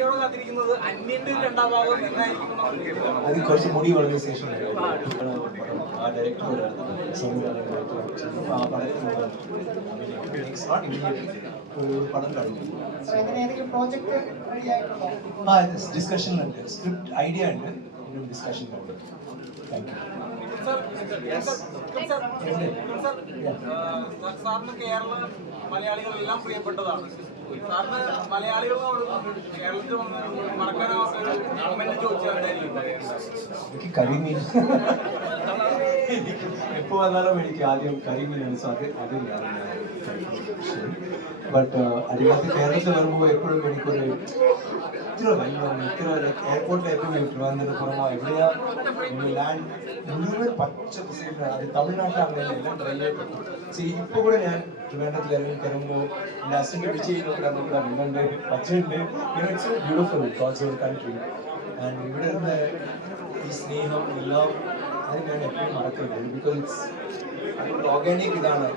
പ്രതീക്ഷയോടെ കാത്തിരിക്കുന്നത് അന്യന്റെ രണ്ടാം ഭാഗം. അത് കുറച്ച് മുടി വളർന്ന ശേഷം ഡിസ്കഷനിലുണ്ട് സ്ക്രിപ്റ്റ് ഐഡിയ ഉണ്ട് ഡിസ്കഷൻ ഉണ്ട് thank sir, sir, sir, sir, ആ, സാറിന് കേരള മലയാളികളെല്ലാം പ്രിയപ്പെട്ടതാണ് എനിക്ക് എപ്പോ വന്നാലും എനിക്ക് ആദ്യം കരിമീനാണ് സോ അത് അതില്ല ബട്ട് അതിനകത്ത് കേരളത്തിൽ വരുമ്പോൾ എപ്പോഴും എനിക്കൊരു ഇത്ര വെള്ളം ഇത്ര എയർപോർട്ടിൽ എപ്പോഴും പുറമോ എവിടെയാ ലാൻഡ് മുഴുവൻ പച്ച സൈഡ് അത് തമിഴ്നാട്ടിൽ അങ്ങനെയല്ല എല്ലാം ഡ്രൈ ആയിട്ട് See, ഇപ്പൊ കൂടെ ഞാൻ ട്രിവാൻഡ്രത്തിൽ ഇറങ്ങി കയറുമ്പോൾ എന്റെ അസിന്റെ പിച്ച് ചെയ്യുന്നൊക്കെ വെള്ളുണ്ട് പച്ചയുണ്ട്. ഇറ്റ്സ് ബ്യൂട്ടിഫുൾ കൺട്രി ആൻഡ് ഇവിടെ ഇരുന്ന് ഈ സ്നേഹം എല്ലാം അത് ഞാൻ എപ്പോഴും മറക്കരുത് ബിക്കോസ് ഇറ്റ്സ് ഓർഗാനിക് ഇതാണ്.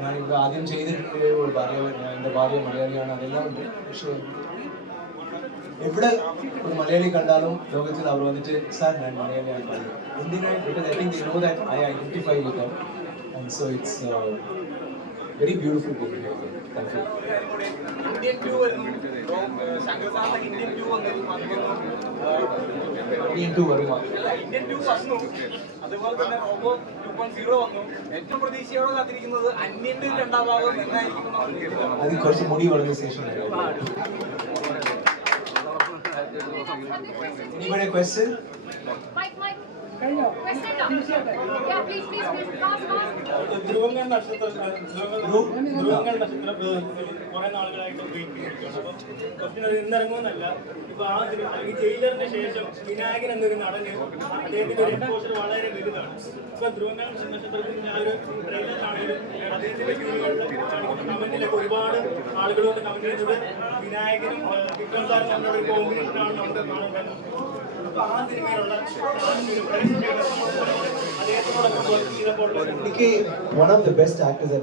ഞാൻ ഇവിടെ ആദ്യം ചെയ്തിട്ടുണ്ട് ഒരു ഭാര്യ എന്റെ ഭാര്യ മലയാളിയാണ് അതെല്ലാം ഉണ്ട്. പക്ഷേ എവിടെ ഒരു മലയാളി കണ്ടാലും ലോകത്തിൽ അവർ വന്നിട്ട് സാർ ഞാൻ മലയാളിയാണ് പറയും. എന്തിനാണ് because I think no that I identify with and so it's very beautiful thank you Indian two വരുന്നു ശങ്കർ സാറിന്റെ ഇന്ത്യൻ ടു വന്നു. അതുപോലെ തന്നെ റോബോ ടു പോയിന്റ് സീറോ വന്നു. ഏറ്റവും പ്രതീക്ഷയോടെ കാത്തിരിക്കുന്നത് അന്യന്റെ രണ്ടാം ഭാഗം എന്നായിരിക്കും അത് കുറച്ച് മുടി വളർന്ന ശേഷം Anybody question? Mike, Mike. ധ്രുവങ്ങൾ നക്ഷത്ര ധ്രുവങ്ങൾ ധ്രു- നക്ഷത്ര കുറെ നാളുകളായിട്ട് ചെയ്തിരിക്കുകയാണ് അപ്പം ക്വസ്റ്റ്യൻ അത് ഇന്നിറങ്ങുമെന്നല്ല. ഇപ്പൊ ആ ഈ ജയിലറിന് ശേഷം വിനായകൻ എന്നൊരു നടന് അദ്ദേഹത്തിന്റെ ഒരു എക്സ്പോഷർ വളരെ വലുതാണ്. ഇപ്പൊ ധ്രുവങ്ങൾ നക്ഷത്രത്തിന്റെ ആ ഒരു ട്രെയിലറിലാണെങ്കിലും അദ്ദേഹത്തിന്റെ കാണിക്കുന്ന കമന്റിലൊക്കെ ഒരുപാട് ആളുകളോട് കമന്റ് ചെയ്യുന്നത് വിനായകനും വിക്രം സാറും തമ്മിലുള്ള ഒരു കോമ്പിനേഷനാണ് നമുക്ക് കാണുന്നത് അപ്പൊ ആ സിനിമയിലുള്ള എനിക്ക് one of the best actors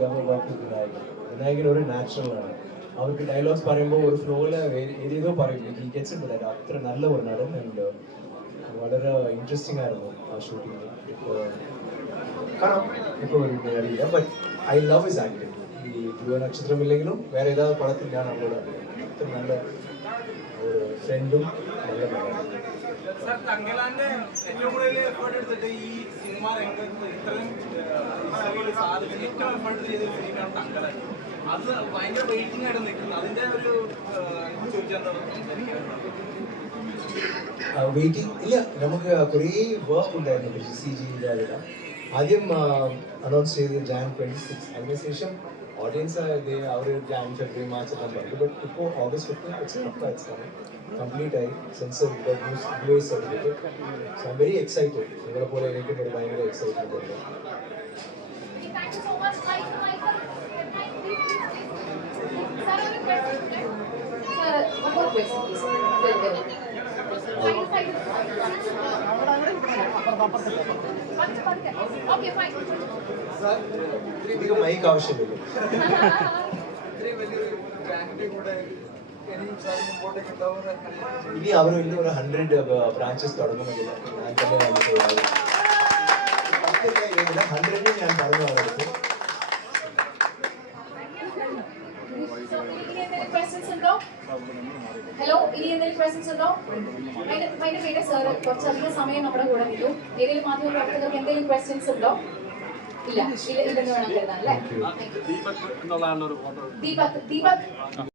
Vinayakan. Vinayakan ഒരു നാച്ചുറലാണ് അവർക്ക് ഡയലോഗ്സ് പറയുമ്പോൾ ഒരു ഫ്ലോയിൽ ഏതേതോ പറയും. എനിക്ക് ഗെറ്റ്സ് ഉണ്ട് അത്ര നല്ല ഒരു നടൻ ആൻഡ് വളരെ ഇൻട്രസ്റ്റിംഗ് ആയിരുന്നു ആ ഷൂട്ടിംഗ് കാണാം ഇപ്പോൾ അറിയില്ല but I love is acting ഈ ധ്രുവ നക്ഷത്രമില്ലെങ്കിലും വേറെ ഏതാ പടത്തിൽ ഞാൻ അവളോട് നല്ല ഫ്രണ്ടും നല്ല അത് ഭയങ്കര വെയിറ്റിംഗ് ആയിട്ട് നിൽക്കുന്നത് അതിന്റെ ഒരു ഏഹ്, ചോദിച്ചാൽ എന്താ? സംസാരിക്കുന്നത് വെയിറ്റിംഗ് ഇല്ല നമുക്ക് കുറേ വർക്ക് ഉണ്ടായിരുന്നു സി ജി ആദ്യം അനൗൺസ് ചെയ്ത് ജാൻ ട്വന്റി സിക്സ് അതിനുശേഷം audience are they our planned February March and but before August 15th it's not that complete I since the news view is so I'm very excited. I'm ஒரு பயங்கர thank you. One more question, please. പതുക്കെ, പതുക്കെ. Okay, fine. ഇത് mic ആവശ്യമില്ല ഇനി അവർ വലിയ ഒരു hundred branches തുടങ്ങുമെങ്കിൽ ഞാൻ തന്നെ ഹൺഡ്രഡിന് ഞാൻ പറഞ്ഞു അവർക്ക് So, ഇനി എന്തെങ്കിലും questions ഉണ്ടോ? ഹലോ ഇനി എന്തെങ്കിലും ക്വസ്റ്റ്യൻസ് ഉണ്ടോ? അതിന്റെ പേര് സാർ കുറച്ചധികം സമയം നമ്മുടെ കൂടെ നിന്നു. ഏതെങ്കിലും മാധ്യമ പ്രവർത്തകർക്ക് എന്തെങ്കിലും ക്വസ്റ്റ്യൻസ് ഉണ്ടോ? ഇല്ല ഇല്ല ഇല്ലെന്ന് വേണം കരുതാൻ അല്ലേ? ദീപക് ദീപക്.